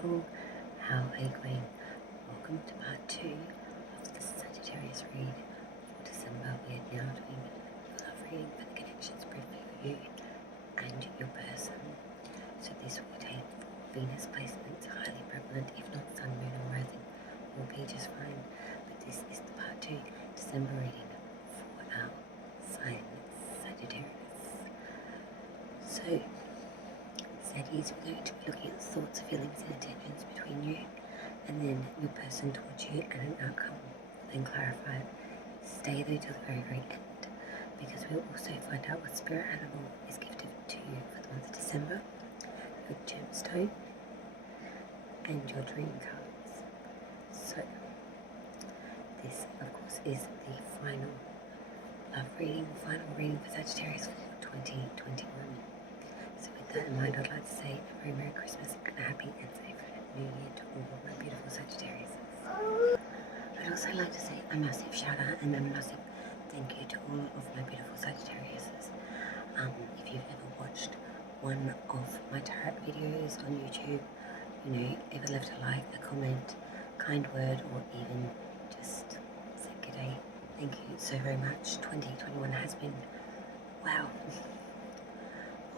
Hello, how are you going? Welcome to part 2 of the Sagittarius read for December. We are now doing a love reading for the connection spread for you and your person. So this will take Venus placements, highly prevalent, if not Sun, Moon or Rising, will be just fine. But this is the part 2 December reading for our sign Sagittarius. So Saggies, we're going to be looking at thoughts, feelings and intentions between you and then your person towards you and an outcome. Then clarify it. Stay there till the very, very end, because we'll also find out what spirit animal is gifted to you for the month of December, your gemstone and your dream cards. So this of course is the final love reading, final reading for Sagittarius for 2021. So with that in mind, I'd like to say a very Merry Christmas and a happy and safe New Year to all of my beautiful Sagittarius. I'd also like to say a massive shout out and a massive thank you to all of my beautiful Sagittarius. If you've ever watched one of my tarot videos on YouTube, ever left a like, a comment, kind word, or even just said good day, thank you so very much. 2021 has been, wow.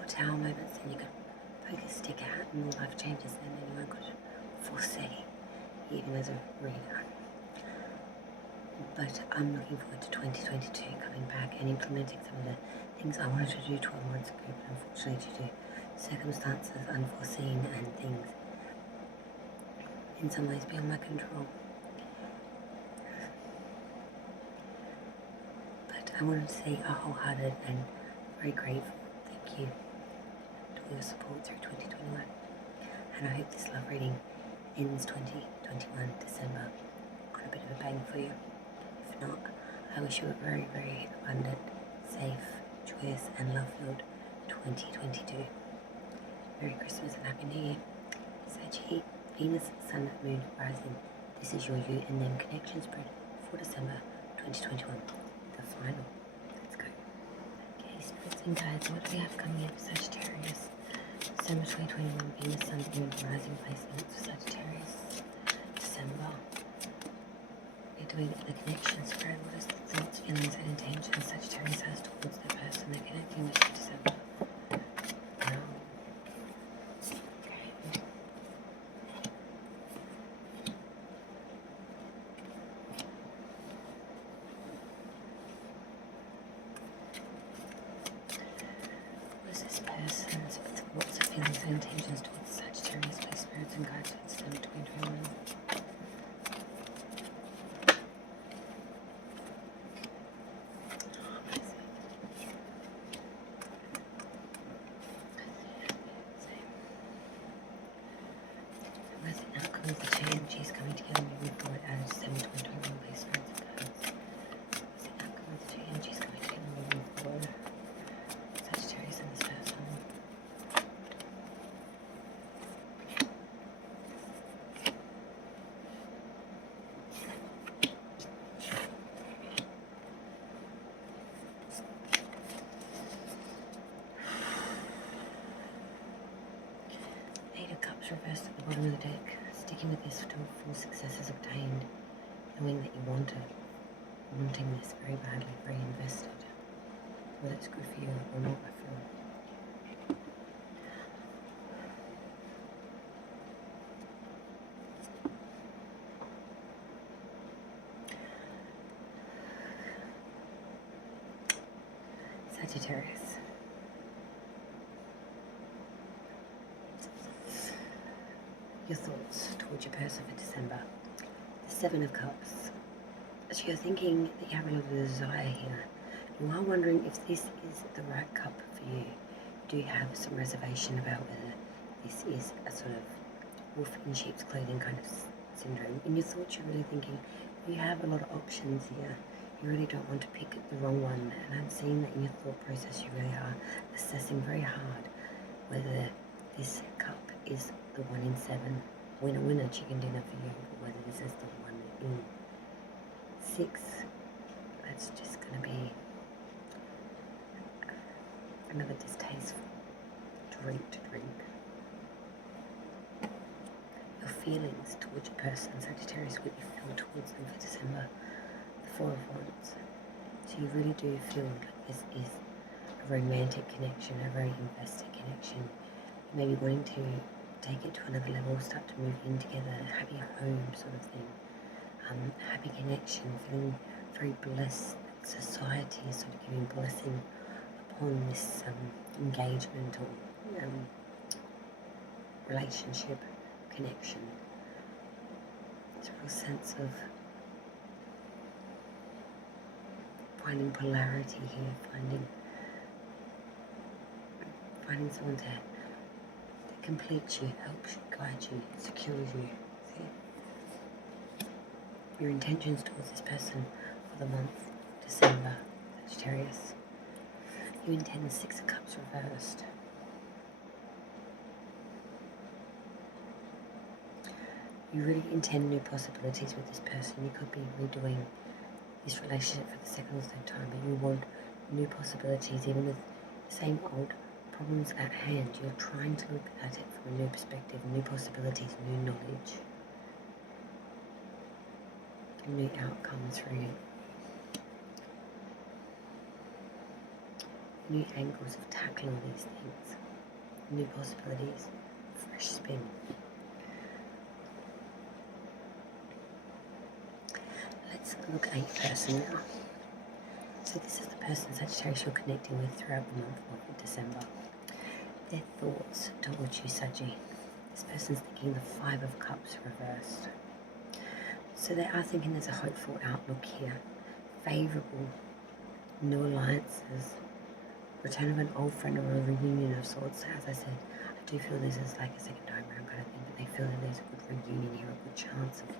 Tower moments, and you could poke a stick out and your life changes, and anyone could foresee, even as a reader. But I'm looking forward to 2022 coming back and implementing some of the things I wanted to do 12 months ago, but unfortunately due to circumstances unforeseen and things in some ways beyond my control. But I wanted to say a wholehearted and very grateful thank you your support through 2021, and I hope this love reading ends 2021 December on a bit of a bang for you. If not, I wish you a very, very abundant, safe, joyous and love-filled 2022. Merry Christmas and Happy New Year. Saggy, Venus, Sun, Moon, Rising. This is your you and them connection spread for December 2021. The final. Let's go. Okay, spirits and guides, what do we have coming up for Sagittarius? December 2021, Venus, Sun, Moon, Rising placements for Sagittarius. December. We're doing the connection spread. What is the thoughts, feelings, and intentions Sagittarius has towards the person they're connecting with for December? Person's thoughts, feelings and intentions towards Sagittarius by spirits and guides for December 2021. Where's the outcome of the two energies coming together moving forward out of December 2021 by spirits and guides? Where's the outcome of the two energies coming together moving forward? Sagittarius and this person. Reversed at the bottom of the deck, sticking with this until full success is obtained, knowing that you want it, wanting this very badly, very invested, whether it's good for you or not, I feel. Sagittarius. Your thoughts towards your person for December. The Seven of Cups. So you're thinking that you have a lot of desire here. You are wondering if this is the right cup for you. Do you have some reservation about whether this is a sort of wolf in sheep's clothing kind of syndrome? In your thoughts, you're really thinking you have a lot of options here. You really don't want to pick the wrong one. And I'm seeing that in your thought process, you really are assessing very hard whether this cup is the 1 in 7 winner chicken dinner for you, or whether this is the 1 in 6 that's just going to be another distasteful drink to drink. feelings towards your person, Sagittarius, what you feel towards them for December. The Four of Wands. So you really do feel like this is a romantic connection, a very invested connection. You may be wanting to take it to another level, start to move in together, happy home sort of thing. Happy connection, feeling very blessed. Society is sort of giving blessing upon this engagement or relationship connection. It's a real sense of finding polarity here, finding someone to complete you, helps you, guide you, secures you. See? Your intentions towards this person for the month December, Sagittarius. You intend the Six of Cups reversed. You really intend new possibilities with this person. You could be redoing this relationship for the second or third time, but you want new possibilities, even with the same old problems at hand. You're trying to look at it from a new perspective, new possibilities, new knowledge, new outcomes for you, new angles of tackling these things, new possibilities, fresh spin. Let's look at your person now. So this is the person, Sagittarius, you're connecting with throughout the month of December. Their thoughts towards you, Saggy. This person's thinking the Five of Cups reversed. So they are thinking there's a hopeful outlook here. Favourable, new alliances, return of an old friend or a reunion of sorts. As I said, I do feel this is like a second time round kind of thing, but they feel that there's a good reunion here, a good chance of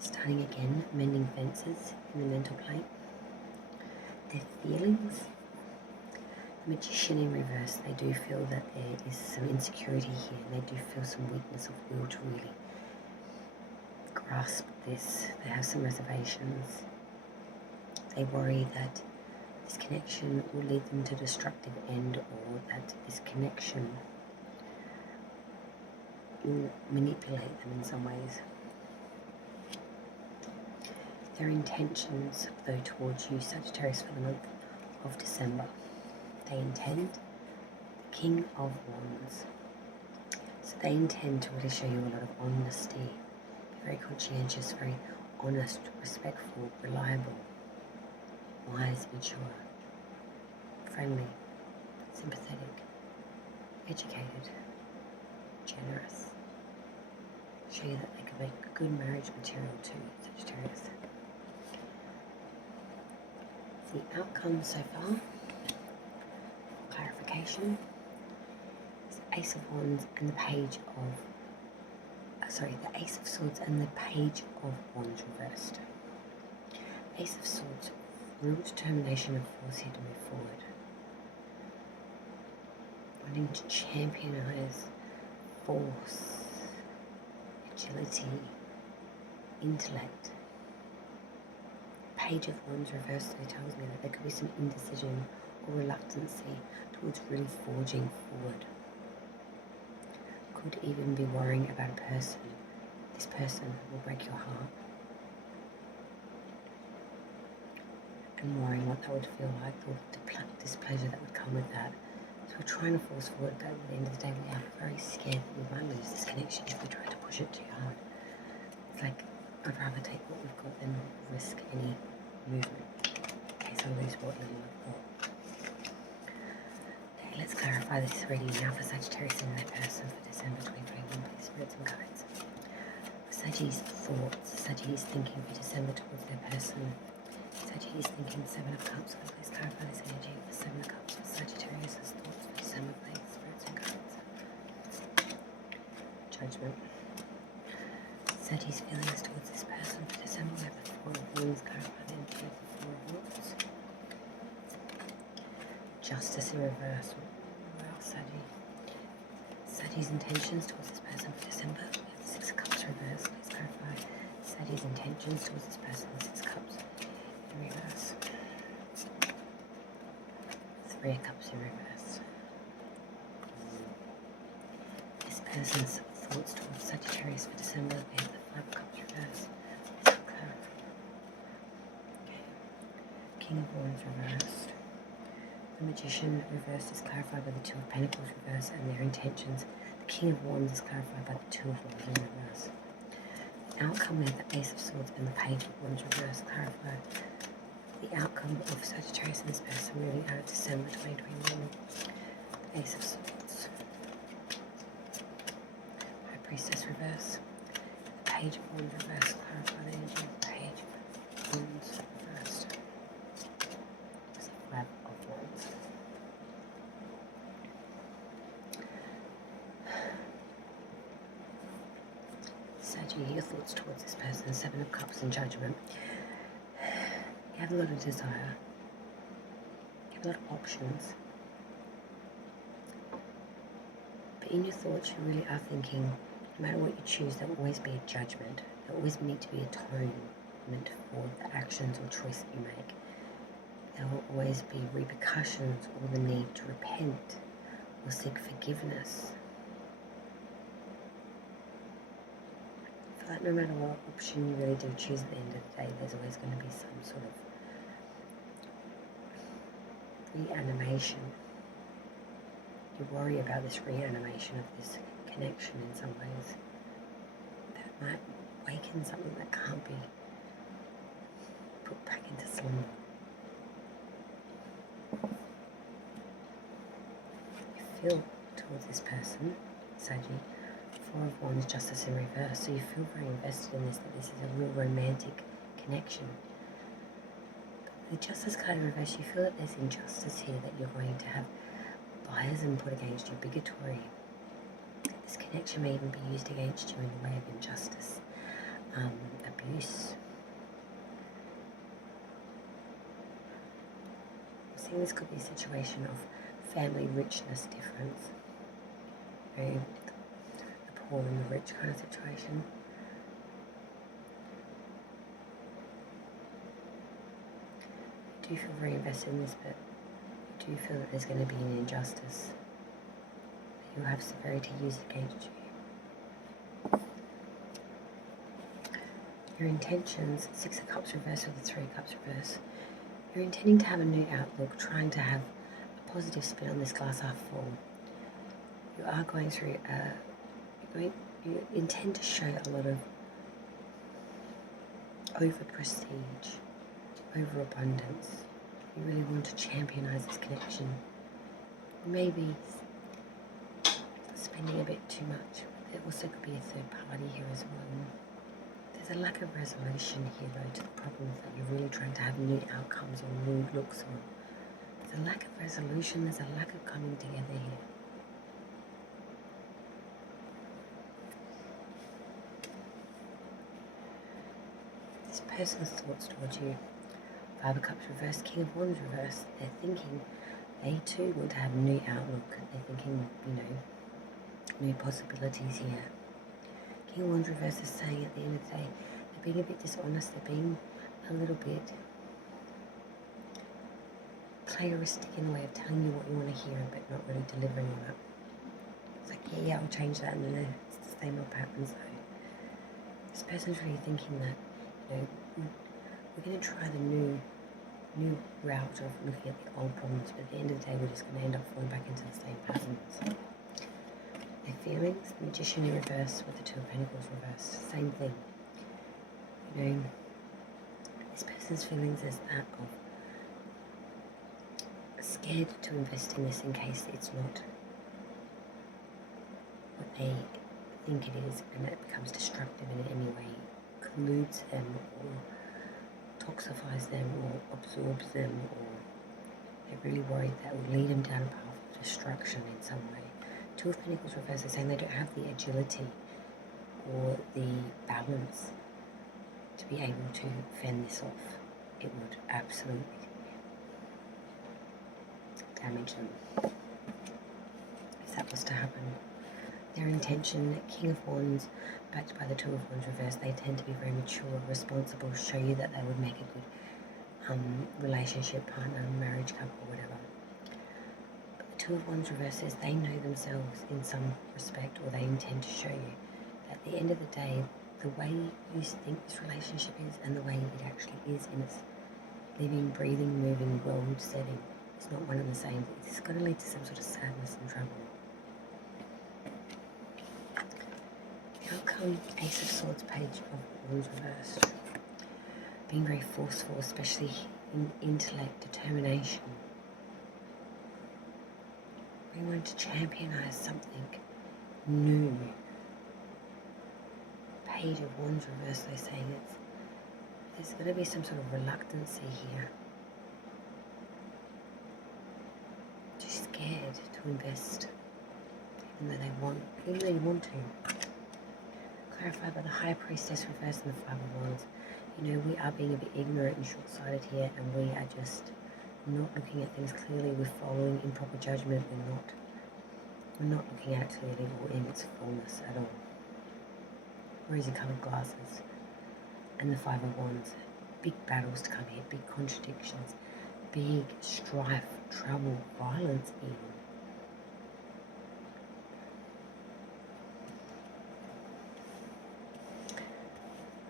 starting again, mending fences in the mental plane. Their feelings, the Magician in reverse, they do feel that there is some insecurity here. They do feel some weakness of will to really grasp this. They have some reservations. They worry that this connection will lead them to a destructive end, or that this connection will manipulate them in some ways. Their intentions, though, towards you, Sagittarius, for the month of December, they intend the King of Wands. So they intend to really show you a lot of honesty, be very conscientious, very honest, respectful, reliable, wise, mature, friendly, sympathetic, educated, generous. Show you that they could make good marriage material too, Sagittarius. The outcome so far, clarification, is the Ace of Wands and the Page of, the Ace of Swords and the Page of Wands reversed. Ace of Swords, real determination and force here to move forward. Wanting to championize force, agility, intellect. Page of Wands reversed, so it tells me that there could be some indecision or reluctancy towards really forging forward. Could even be worrying about a person. This person will break your heart. And worrying what that would feel like, or the displeasure that would come with that. So we're trying to force forward, but at the end of the day we are very scared that we might lose this connection if we try to push it too hard. It's like, I'd rather take what we've got than risk any movement in case I lose what I've got. Okay, let's clarify this reading now for Sagittarius and their person for December 2021, please, spirits and guides. Sagittarius thoughts, Sagittarius thinking for December towards their person. Sagittarius thinking Seven of Cups. Please clarify this energy for Seven of Cups for Sagittarius' thoughts for December, please, spirits and guides. Judgment. Sagittarius feelings towards this person for December. We have the Four of Wands, clarify the energy of the Four of Wands. Justice in reverse. Well, Sagittarius' intentions towards this person for December. We have the Six of Cups reversed. Please clarify Sagittarius' intentions towards this person, the Six of Cups in reverse. Three of Cups in reverse. This person's thoughts towards Sagittarius for December. We have the Five of Cups reverse. King of Wands reversed. The Magician reversed is clarified by the Two of Pentacles reversed and their intentions. The King of Wands is clarified by the Two of Wands in reverse. Outcome with the Ace of Swords and the Page of Wands reversed clarified the outcome of Sagittarius and this person moving out of December 2021. The Ace of Swords. High Priestess reverse. The Page of Wands reverse clarify the energy of the Page of Wands reversed. It's the Five of Wands. Saggy, your thoughts towards this person. Seven of Cups and Judgment. You have a lot of desire. You have a lot of options. But in your thoughts, you really are thinking, no matter what you choose, there will always be a judgment. There will always need to be atonement for the actions or choice that you make. There will always be repercussions or the need to repent or seek forgiveness. I feel like no matter what option you really do choose at the end of the day, there's always going to be some sort of reanimation. You worry about this reanimation of this connection in some ways. That might awaken something that can't be put back into slumber. You feel towards this person, Saggy, Four of Wands, Justice in reverse. So you feel very invested in this, that this is a real romantic connection. But the Justice card in reverse, you feel that there's injustice here, that you're going to have biasm put against you, bigotry. This connection may even be used against you in the way of injustice, abuse. I'm seeing this could be a situation of family richness difference. Very the poor and the rich kind of situation. I do feel very invested in this, but I do feel that there's going to be an injustice. That you'll have severity used against you. Your intentions, Six of Cups reverse with the Three of Cups reverse. You're intending to have a new outlook, trying to have a positive spin on this glass half full. You are going through you intend to show a lot of over prestige, over abundance. You really want to championize this connection. Maybe spending a bit too much. There also could be a third party here as well. There's a lack of resolution here though to the problems that you're really trying to have new outcomes or new looks on. There's a lack of resolution, there's a lack of coming together here. This person's thoughts towards you. Five of Cups reverse, King of Wands reverse. They're thinking they too want to have a new outlook. They're thinking, new possibilities here. King of Wands reverse is saying at the end of the day, they're being a bit dishonest, they're being a little bit playeristic in a way of telling you what you want to hear but not really delivering on it. It's like, yeah, I'll change that, and then it's the same old patterns though. This person's really thinking that, we're going to try the new route of looking at the old problems, but at the end of the day, we're just going to end up falling back into the same patterns. Their feelings, the Magician in reverse with the Two of Pentacles reversed, same thing. This person's feelings is that of scared to invest in this in case it's not what they think it is, and it becomes destructive in any way, colludes them or toxifies them or absorbs them, or they're really worried that will lead them down a path of destruction in some way. Two of Pentacles reverse is saying they don't have the agility or the balance to be able to fend this off. It would absolutely damage them if that was to happen. Their intention, King of Wands, backed by the Two of Wands reversed, they tend to be very mature, responsible, show you that they would make a good relationship partner, marriage couple, whatever. But the Two of Wands reverse says they know themselves in some respect, or they intend to show you. At the end of the day, the way you think this relationship is and the way it actually is in its living, breathing, moving world setting is not one and the same. It's going to lead to some sort of sadness and trouble. Now come Ace of Swords, Page of Wands reversed. Being very forceful, especially in intellect, determination. We want to championize something new. Page of Wands reversed, they're saying there's going to be some sort of reluctancy here. Just scared to invest, even though they want to. Clarified by the High Priestess reversed and the Five of Wands. You know, we are being a bit ignorant and short-sighted here, and we are just not looking at things clearly. We're following improper judgment. We're not looking at it clearly or in its fullness at all. Rosy-coloured glasses and the Five of Wands. Big battles to come here, big contradictions, big strife, trouble, violence even.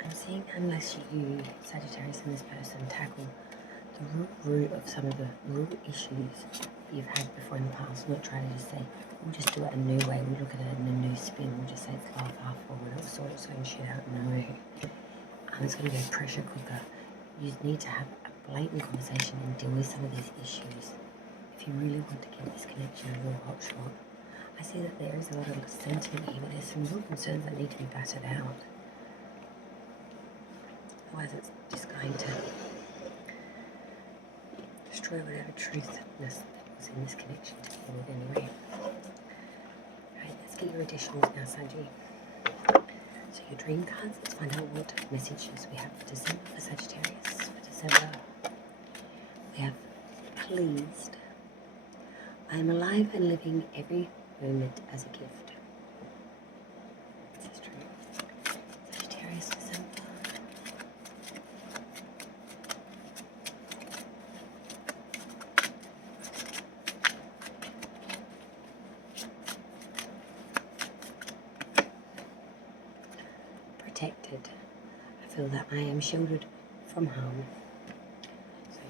I'm seeing unless you, Sagittarius, and this person tackle the root of some of the root issues you've had before in the past, not try to just say, we'll just do it a new way, we'll look at it in a new spin, we'll just say it's life half forward, it'll sort its own shit out. No. It's going to be a pressure cooker. You need to have a blatant conversation and deal with some of these issues if you really want to get this connection a real hot shot. I see that there is a lot of sentiment here, but there's some real concerns that need to be battered out. Otherwise it's just going to destroy whatever truthness that was in this connection to begin with anyway. Alright, let's get your additionals now, Saggy. So your dream cards, let's find out what messages we have for December for Sagittarius. For December, we have pleased. I am alive and living every moment as a gift. This is true. Sagittarius, December. Protected. I feel that I am shielded from harm. So,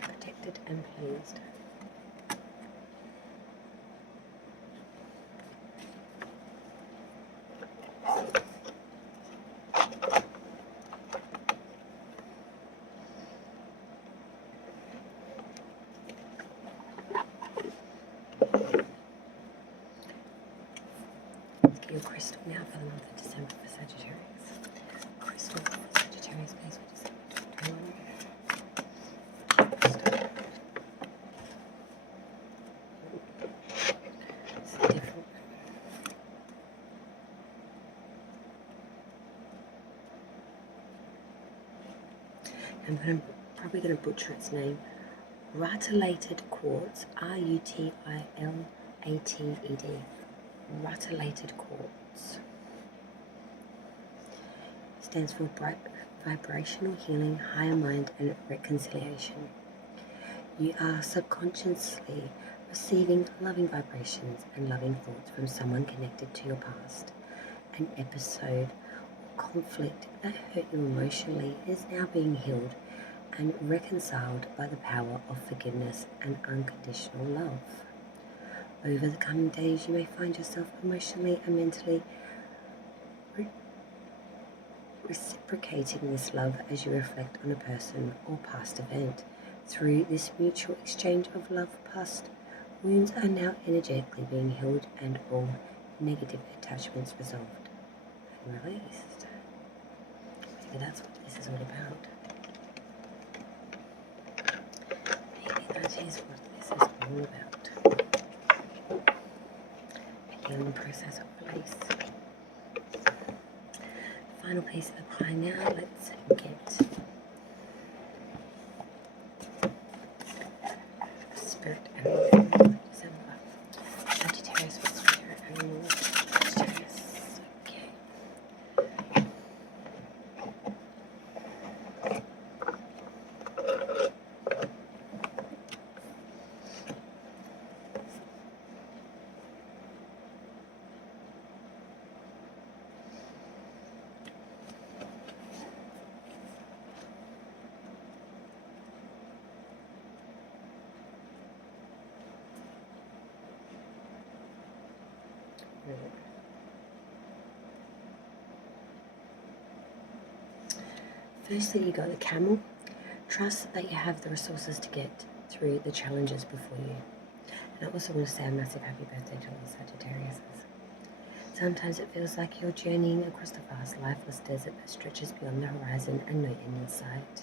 protected and pleased. Your crystal now for the month of December for Sagittarius. Crystal for Sagittarius, please, for December 2021. Crystal. It's different. I'm probably going to butcher its name. Rutilated quartz. Rutilated. Rutilated quartz stands for vibrational healing, higher mind, and reconciliation. You are subconsciously receiving loving vibrations and loving thoughts from someone connected to your past. An episode or conflict that hurt you emotionally is now being healed and reconciled by the power of forgiveness and unconditional love. Over the coming days, you may find yourself emotionally and mentally reciprocating this love as you reflect on a person or past event. Through this mutual exchange of love, past wounds are now energetically being healed and all negative attachments resolved and released. Maybe that's what this is all about. Maybe that is what this is all about. Healing process of release. Final piece of the pie now. Let's get spirit animal for December. Sagittarius, what's spirit animal? Sagittarius. Okay. Firstly, you got the Camel. Trust that you have the resources to get through the challenges before you. And I also want to say a massive happy birthday to all the Sagittariuses. Sometimes it feels like you're journeying across the vast, lifeless desert that stretches beyond the horizon and no end in sight.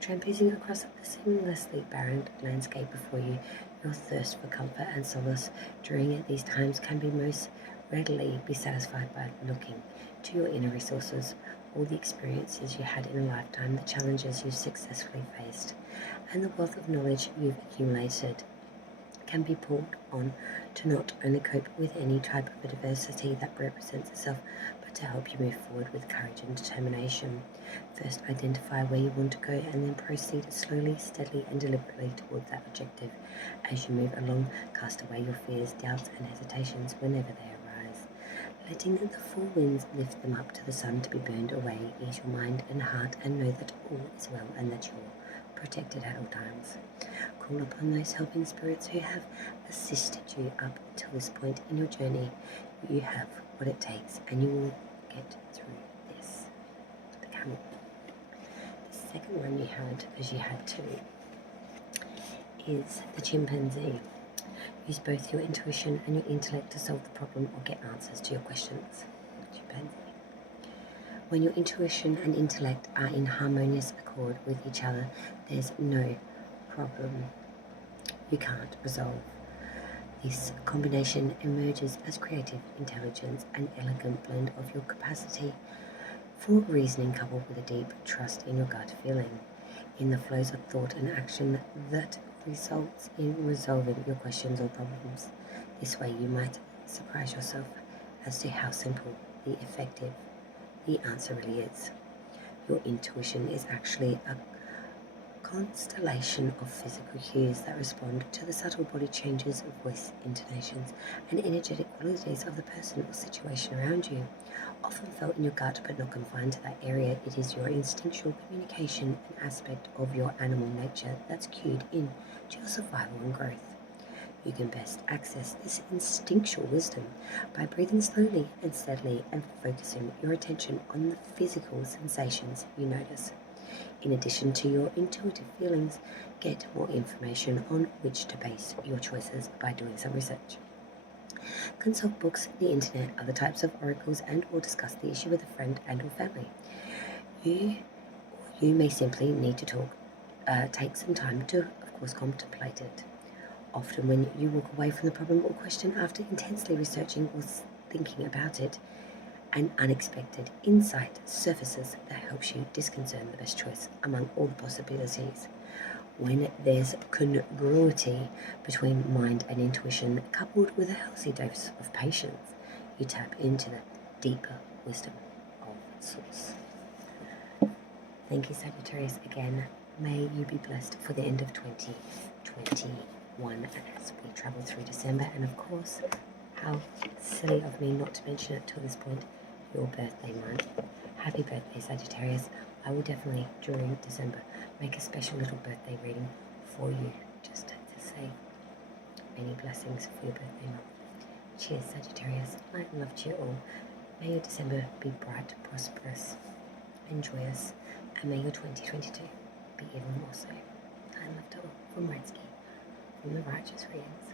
Tramping across the seamlessly barren landscape before you, your thirst for comfort and solace during these times can be most readily be satisfied by looking to your inner resources, all the experiences you had in a lifetime, the challenges you've successfully faced, and the wealth of knowledge you've accumulated can be pulled on to not only cope with any type of adversity that represents itself, but to help you move forward with courage and determination. First, identify where you want to go and then proceed slowly, steadily and deliberately towards that objective. As you move along, cast away your fears, doubts and hesitations whenever they arise. Letting the four winds lift them up to the sun to be burned away, ease your mind and heart and know that all is well and that you're protected at all times. Call upon those helping spirits who have assisted you up until this point in your journey. You have what it takes and you will get through this. The Camel. The second one you had, because you had two, is the Chimpanzee. Use both your intuition and your intellect to solve the problem or get answers to your questions. Chimpanzee. When your intuition and intellect are in harmonious accord with each other, there's no problem you can't resolve. This combination emerges as creative intelligence, an elegant blend of your capacity for reasoning coupled with a deep trust in your gut feeling, in the flows of thought and action that results in resolving your questions or problems. This way you might surprise yourself as to how simple, the effective, the answer really is. Your intuition is actually a constellation of physical cues that respond to the subtle body changes of voice intonations and energetic qualities of the person or situation around you. Often felt in your gut but not confined to that area, it is your instinctual communication, an aspect of your animal nature that's cued in to your survival and growth. You can best access this instinctual wisdom by breathing slowly and steadily and focusing your attention on the physical sensations you notice. In addition to your intuitive feelings, get more information on which to base your choices by doing some research. Consult books, the internet, other types of oracles, and or discuss the issue with a friend and or family. You may simply need to take some time to, of course, contemplate it. Often when you walk away from the problem or question after intensely researching or thinking about it, an unexpected insight surfaces that helps you discern the best choice among all the possibilities. When there's congruity between mind and intuition, coupled with a healthy dose of patience, you tap into the deeper wisdom of Source. Thank you, Sagittarius, again. May you be blessed for the end of 2021 as we travel through December. And of course, how silly of me not to mention it till this point, your birthday month. Happy birthday, Sagittarius. I will definitely, during December, make a special little birthday reading for you, just to say many blessings for your birthday month. Cheers, Sagittarius. Light and love to you all. May your December be bright, prosperous, and joyous, and may your 2022 be even more so. Light and love to all from Redsky, from the Righteous Readings.